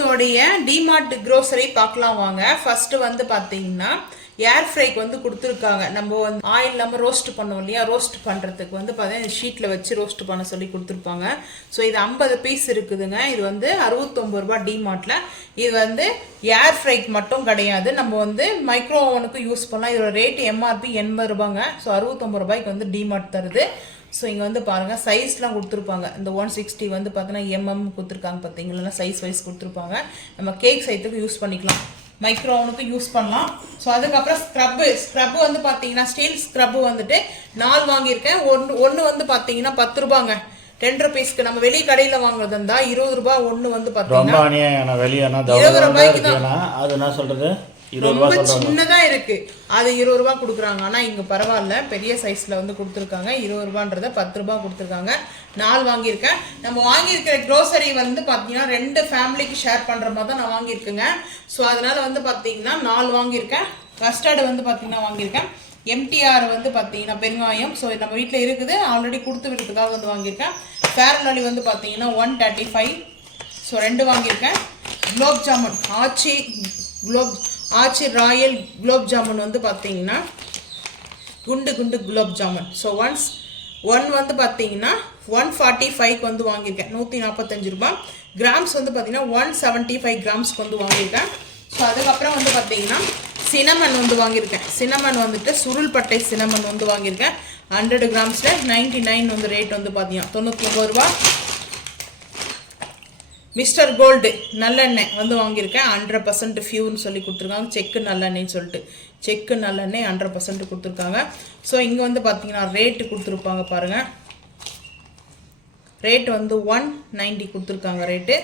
நம்மளுடைய DMart grocery பார்க்கலாம் வாங்க. ஃபர்ஸ்ட் வந்து பார்த்தீங்கன்னா ஏர் ஃப்ரைக்கு வந்து கொடுத்துருக்காங்க. நம்ம வந்து ஆயில் இல்லாமல் ரோஸ்ட் பண்ணோம் இல்லையா, ரோஸ்ட் பண்ணுறதுக்கு வந்து பார்த்தீங்கன்னா ஷீட்டில் வச்சு ரோஸ்ட் பண்ண சொல்லி கொடுத்துருப்பாங்க. ஸோ இது 50 பீஸ் இருக்குதுங்க. இது வந்து 69 ரூபா டிமார்ட்டில். இது வந்து ஏர் ஃப்ரைக்கு மட்டும் கிடையாது, நம்ம வந்து மைக்ரோ ஓவனுக்கு யூஸ் பண்ணலாம். இதோட ரேட் எம்ஆர்பி 80 ரூபாங்க. ஸோ 69 ரூபாய்க்கு வந்து டிமார்ட் தருது. ஸோ இங்கே வந்து பாருங்கள் சைஸ்லாம் கொடுத்துருப்பாங்க. இந்த 160 வந்து பார்த்தீங்கன்னா எம்எம் கொடுத்துருக்காங்க பார்த்தீங்களா, சைஸ் வைஸ் கொடுத்துருப்பாங்க. நம்ம கேக் சைத்துக்கு யூஸ் பண்ணிக்கலாம், மைக்ரோ ஓவனுக்கு யூஸ் பண்ணலாம். ஸோ அதுக்கப்புறம் ஸ்க்ரப்பு வந்து பார்த்தீங்கன்னா ஸ்டீல் ஸ்க்ரப்பு வந்துட்டு 4 வாங்கியிருக்கேன். ஒன்று வந்து பார்த்தீங்கன்னா 10 ரூபாங்க. 2 ரூபீஸ்க்கு. நம்ம வெளியே கடையில் வாங்குறது இருந்தா 20 ரூபாய். ஒன்று வந்து பார்த்தீங்கன்னா 20 ரூபாய்க்கு தான். அது என்ன சொல்றது, ரொம்ப சின்னதா இருக்கு, அது 20 ரூபாய் கொடுக்குறாங்க. ஆனா இங்க பரவாயில்ல, பெரிய சைஸ்ல வந்து கொடுத்துருக்காங்க. 20 ரூபான்றத 10 ரூபாய் கொடுத்துருக்காங்க. 4 வாங்கியிருக்கேன். நம்ம வாங்கியிருக்கிற க்ரோசரி வந்து பார்த்தீங்கன்னா 2 ஃபேமிலிக்கு ஷேர் பண்ற மாதிரி தான் நான் வாங்கியிருக்கேங்க. ஸோ அதனால வந்து பார்த்தீங்கன்னா 4 வாங்கியிருக்கேன். கஸ்டர்டு வந்து பார்த்தீங்கன்னா வாங்கியிருக்கேன். எம்டிஆர் வந்து பார்த்தீங்கன்னா பெருங்காயம். ஸோ நம்ம வீட்டில் இருக்குது, ஆல்ரெடி கொடுத்து விடுறதுக்காக வந்து வாங்கியிருக்கேன். ஃபேர் அண்ட் லவ்லி வந்து பார்த்தீங்கன்னா 135. ஸோ 2 வாங்கியிருக்கேன். குலோப் ஜாமுன் ஆச்சி ராயல் குலோப் ஜாமுன் வந்து பார்த்தீங்கன்னா குண்டு குலோப் ஜாமுன். ஸோ ஒன் வந்து பார்த்தீங்கன்னா 145க்கு வந்து வாங்கியிருக்கேன். 145 ரூபாய். கிராம்ஸ் வந்து பார்த்தீங்கன்னா 175 கிராம்ஸ்க்கு வந்து வாங்கியிருக்கேன். ஸோ அதுக்கப்புறம் வந்து பார்த்தீங்கன்னா சினமன் வந்து வாங்கியிருக்கேன். சினமன் வந்துட்டு சுருள்பட்டை சினமன் வந்து வாங்கியிருக்கேன். 100 கிராம்ஸில் 99 வந்து ரேட் வந்து பார்த்தீங்கன்னா 99 ரூபா. மிஸ்டர் கோல்டு நல்லெண்ணெய் வந்து வாங்கியிருக்கேன். 100% ஃபியூன்னு சொல்லி கொடுத்துருக்காங்க. செக்கு நல்லெண்ணெய்ன்னு சொல்லிட்டு செக்கு நல்லெண்ணெய் 100% கொடுத்துருக்காங்க. ஸோ இங்கே வந்து பார்த்தீங்கன்னா ரேட்டு கொடுத்துருப்பாங்க பாருங்கள். ரேட்டு வந்து 190 கொடுத்துருக்காங்க ரேட்டு.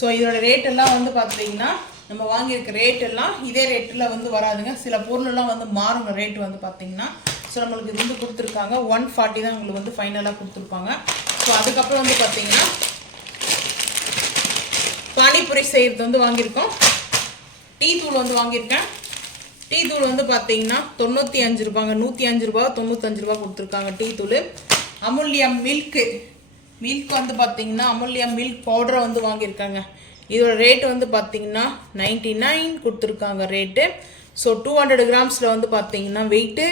ஸோ இதோட ரேட்டெல்லாம் வந்து பார்த்தீங்கன்னா நம்ம வாங்கியிருக்க ரேட்டெல்லாம் இதே ரேட்டில் வந்து வராதுங்க. சில பொருளெல்லாம் வந்து மாறுங்க ரேட்டு வந்து பார்த்தீங்கன்னா. ஸோ நம்மளுக்கு இது வந்து கொடுத்துருக்காங்க 140 தான் உங்களுக்கு வந்து ஃபைனலாக கொடுத்துருப்பாங்க. ஸோ அதுக்கப்புறம் வந்து பார்த்தீங்கன்னா பானிபூரி செய்கிறது வந்து வாங்கியிருக்கோம். டீ தூள் வந்து வாங்கியிருக்கேன். டீ தூள் வந்து பார்த்தீங்கன்னா 95 ரூபாங்க. 105 ரூபா 95 ரூபா கொடுத்துருக்காங்க டீ தூள். அமுல்யா மில்க் வந்து பார்த்தீங்கன்னா அமுல்யா மில்க் பவுடரை வந்து வாங்கியிருக்காங்க. இதோட ரேட்டு வந்து பார்த்தீங்கன்னா 99 கொடுத்துருக்காங்க ரேட்டு. ஸோ 200 கிராம்ஸில் வந்து பார்த்தீங்கன்னா வெயிட்டு.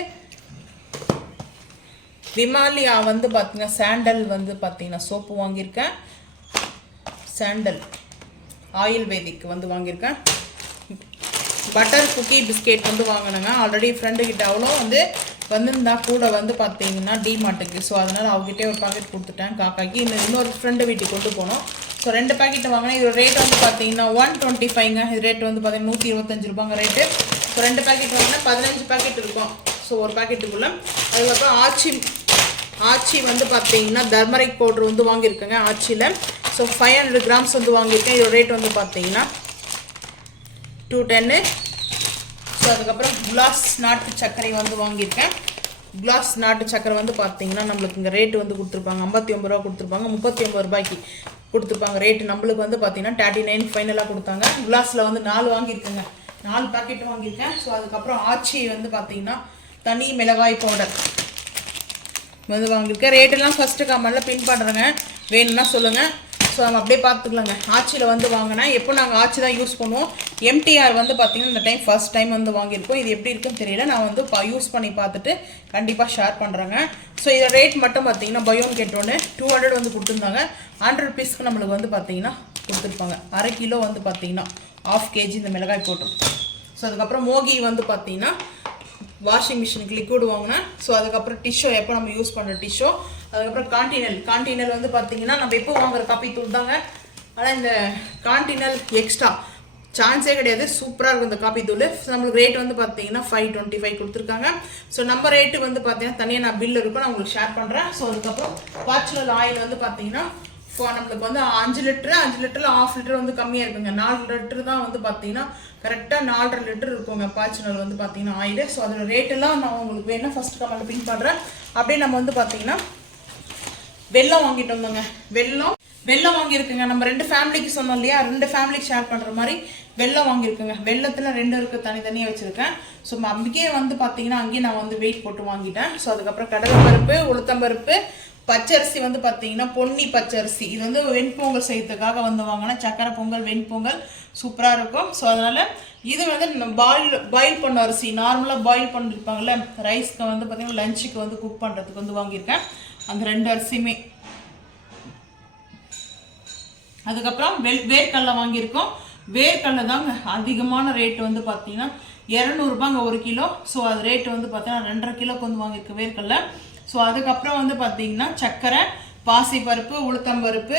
விமாலியா வந்து பார்த்தீங்கன்னா சாண்டல் வந்து பார்த்தீங்கன்னா சோப்பு வாங்கியிருக்கேன். சாண்டல் ஆயுர்வேதிக் வந்து வாங்கியிருக்கேன். பட்டர் குக்கி பிஸ்கெட் வந்து வாங்கினேங்க. ஆல்ரெடி ஃப்ரெண்டுக்கிட்ட அவ்வளோ வந்து வந்திருந்தா கூட வந்து பார்த்தீங்கன்னா டிமார்ட்டுக்கு. ஸோ அதனால் அவங்ககிட்டே ஒரு பாக்கெட் கொடுத்துட்டேன் காக்காய்க்கு. இன்னொரு ஃப்ரெண்டு வீட்டுக்கு கொண்டு போனோம். ஸோ 2 பேக்கெட் வாங்கினேன். இதோட ரேட் வந்து பார்த்தீங்கன்னா 125ங்க. இது ரேட் வந்து பார்த்தீங்கன்னா 125 ரூபாங்க ரேட்டு. ஸோ 2 பேக்கெட் வாங்கினா 15 பேக்கெட் இருக்கும். ஸோ ஒரு பேக்கெட்டுக்குள்ளே. அதுக்கப்புறம் ஆச்சி வந்து பார்த்தீங்கன்னா டர்மரிக் பவுடர் வந்து வாங்கியிருக்கேங்க ஆச்சியில். ஸோ 500 கிராம்ஸ் வந்து வாங்கியிருக்கேன். இதோட ரேட் வந்து பார்த்தீங்கன்னா 210. ஸோ அதுக்கப்புறம் குலாஸ் நாட்டு சர்க்கரை வந்து வாங்கியிருக்கேன். குலாஸ் நாட்டு சர்க்கரை வந்து பார்த்தீங்கன்னா நம்மளுக்கு இங்கே ரேட்டு வந்து கொடுத்துருப்பாங்க 59 ரூபா கொடுத்துருப்பாங்க. 39 ரூபாய்க்கு கொடுத்துருப்பாங்க ரேட்டு. நம்மளுக்கு வந்து பார்த்தீங்கன்னா 39 ஃபைனலாக கொடுத்தாங்க. குலாஸில் வந்து 4 வாங்கியிருக்கேங்க. 4 பேக்கெட் வாங்கியிருக்கேன். ஸோ அதுக்கப்புறம் ஆச்சி வந்து பார்த்தீங்கன்னா தனி மிளகாய் பவுடர் வந்து வாங்கியிருக்கேன். ரேட்டெல்லாம் ஃபஸ்ட்டு கமெண்ட்டில் பின் பண்ணுறேங்க, வேணும்னா சொல்லுங்கள். ஸோ நம்ம அப்படியே பார்த்துக்கலாங்க. ஆச்சியில் வந்து வாங்கினேன். எப்போ நாங்கள் ஆச்சி தான் யூஸ் பண்ணுவோம். எம்டிஆர் வந்து பார்த்தீங்கன்னா இந்த டைம் ஃபர்ஸ்ட் டைம் வந்து வாங்கியிருக்கோம். இது எப்படி இருக்குன்னு தெரியல, நான் வந்து யூஸ் பண்ணி பார்த்துட்டு கண்டிப்பாக ஷேர் பண்ணுறேங்க. ஸோ இதோட ரேட் மட்டும் பார்த்தீங்கன்னா பயோன் கேட்டோன்னு 200 வந்து கொடுத்துருந்தாங்க. 100 ருபீஸ்க்கு நம்மளுக்கு வந்து பார்த்தீங்கன்னா கொடுத்துருப்பாங்க. 1/2 கிலோ வந்து பார்த்தீங்கன்னா 1/2 kg இந்த மிளகாய் போட்டு. ஸோ அதுக்கப்புறம் மோகி வந்து பார்த்தீங்கன்னா வாஷிங் மிஷினுக்கு லிக்விட் வாங்கினேன். ஸோ அதுக்கப்புறம் டிஷ்ஷோ, எப்போ நம்ம யூஸ் பண்ணுற டிஷ்ஷோ. அதுக்கப்புறம் கான்டினல் வந்து பார்த்தீங்கன்னா நம்ம எப்போ வாங்குற காப்பி தூள் தாங்க. ஆனால் இந்த கான்டினல் எக்ஸ்ட்ரா சான்ஸே கிடையாது, சூப்பராக இருக்கும் இந்த காப்பி தூள். நம்மளுக்கு ரேட் வந்து பார்த்தீங்கன்னா 525 கொடுத்துருக்காங்க. ஸோ நம்ம ரேட்டு வந்து பார்த்தீங்கன்னா தனியாக நான் பில் இருக்கும், நான் உங்களுக்கு ஷேர் பண்ணுறேன். ஸோ அதுக்கப்புறம் பாச்சுலர் ஆயில் வந்து பார்த்தீங்கன்னா நம்மளுக்கு வந்து 5 லிட்டரில் 1/2 லிட்டர் வந்து கம்மியாக இருக்குங்க. 4 லிட்டர் தான் வந்து பார்த்தீங்கன்னா கரெக்டாக 4.5 லிட்டர் இருக்குங்க பாச்சுலர் வந்து பார்த்தீங்கன்னா ஆயில். ஸோ அதோட ரேட்டெல்லாம் நான் உங்களுக்கு வேணால் ஃபஸ்ட் கமெண்ட்டில் பின் பண்ணுறேன். அப்படியே நம்ம வந்து பார்த்தீங்கன்னா வெல்லம் வாங்கிட்டு வந்தோங்க. வெல்லம் வாங்கியிருக்குங்க. நம்ம 2 ஃபேமிலிக்கு சொன்னோம் இல்லையா, 2 ஃபேமிலிக்கு ஷேர் பண்ணுற மாதிரி வெல்லம் வாங்கியிருக்குங்க. வெள்ளத்தில் 2 இருக்குது, தனித்தனியாக வச்சுருக்கேன். ஸோ அங்கேயே வந்து பார்த்தீங்கன்னா அங்கேயே நான் வந்து வெயிட் போட்டு வாங்கிட்டேன். ஸோ அதுக்கப்புறம் கடலைப்பருப்பு, உளுத்தம்பருப்பு, பச்சரிசி வந்து பார்த்தீங்கன்னா பொன்னி பச்சரிசி. இது வந்து வெண்பொங்கல் செய்யறதுக்காக வந்து வாங்கினா சக்கரை பொங்கல் வெண்பொங்கல் சூப்பராக இருக்கும். ஸோ அதனால் இது வந்து பாயில் பண்ண அரிசி. நார்மலாக பாயில் பண்ணிருப்பாங்கல்ல ரைஸ்க்கு வந்து பார்த்தீங்கன்னா லஞ்சுக்கு வந்து குக் பண்ணுறதுக்கு வந்து வாங்கியிருக்கேன் அந்த 2 அரிசியுமே. அதுக்கப்புறம் வேர்க்கடலை வாங்கியிருக்கோம். வேர்க்கடலை தாங்க அதிகமான ரேட்டு வந்து பார்த்தீங்கன்னா 200 ரூபாங்க 1 கிலோ. ஸோ அது ரேட்டு வந்து பார்த்தீங்கன்னா 2.5 கிலோக்கு வந்து வாங்கியிருக்கு வேர்க்கடலை. ஸோ அதுக்கப்புறம் வந்து பார்த்தீங்கன்னா சர்க்கரை, பாசிப்பருப்பு, உளுத்தம்பருப்பு,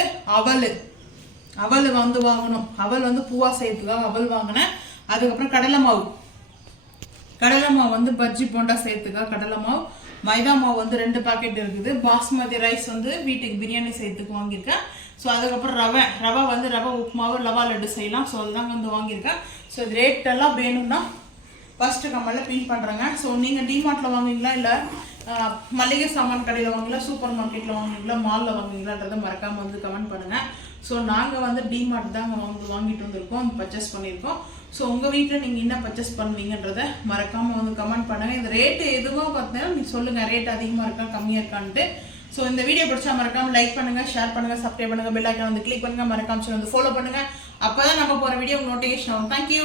அவல் வந்து வாங்கணும். அவல் வந்து பூவா செய்யறதுக்காக அவல் வாங்கினேன். அதுக்கப்புறம் கடலை மாவு வந்து பஜ்ஜி போண்டா செய்யறதுக்காக கடலை மாவு. மைதா மாவு வந்து 2 பாக்கெட் இருக்குது. பாஸ்மதி ரைஸ் வந்து வீட்டுக்கு பிரியாணி செய்யறதுக்கு வாங்கியிருக்கேன். ஸோ அதுக்கப்புறம் ரவை வந்து ரவை உப்புமாவு ரவா லட்டு செய்யலாம். ஸோ அதுதாங்க வந்து வாங்கியிருக்கேன். ஸோ இது ரேட்டெல்லாம் வேணும்னா ஃபஸ்ட்டு கமெண்ட்டில் பின் பண்ணுறேங்க. ஸோ நீங்கள் டிமார்ட்டில் வாங்குவீங்களா இல்லை மளிகை சாமான் கடையில் வாங்குவீங்களா சூப்பர் மார்க்கெட்டில் வாங்குவீங்களா மாலில் வாங்குவீங்களான்றதை மறக்காமல் வந்து கமெண்ட் பண்ணுங்கள். ஸோ நாங்கள் வந்து டிமார்ட் தாங்க வாங்கிட்டு வந்திருக்கோம் பர்ச்சேஸ் பண்ணியிருக்கோம். ஸோ உங்கள் வீட்டில் நீங்கள் என்ன பர்ச்சேஸ் பண்ணுவீங்கன்றதை மறக்காமல் வந்து கமெண்ட் பண்ணுங்கள். இந்த ரேட்டு எதுவும் பார்த்தீங்கன்னா நீங்கள் சொல்லுங்கள் ரேட் அதிகமாக இருக்கா கம்மியாக இருக்கான்ட்டு. ஸோ இந்த வீடியோ பிடிச்சா மறக்காமல் லைக் பண்ணுங்கள், ஷேர் பண்ணுங்கள், சப்ஸ்கிரைப் பண்ணுங்கள், பெல் ஐக்கான் வந்து கிளிக் பண்ணுங்கள், மறக்காமல் வந்து ஃபாலோ பண்ணுங்கள். அப்போ தான் நம்ம போகிற வீடியோ நோட்டிஃபிகேஷன் ஆகும். தேங்க்யூ.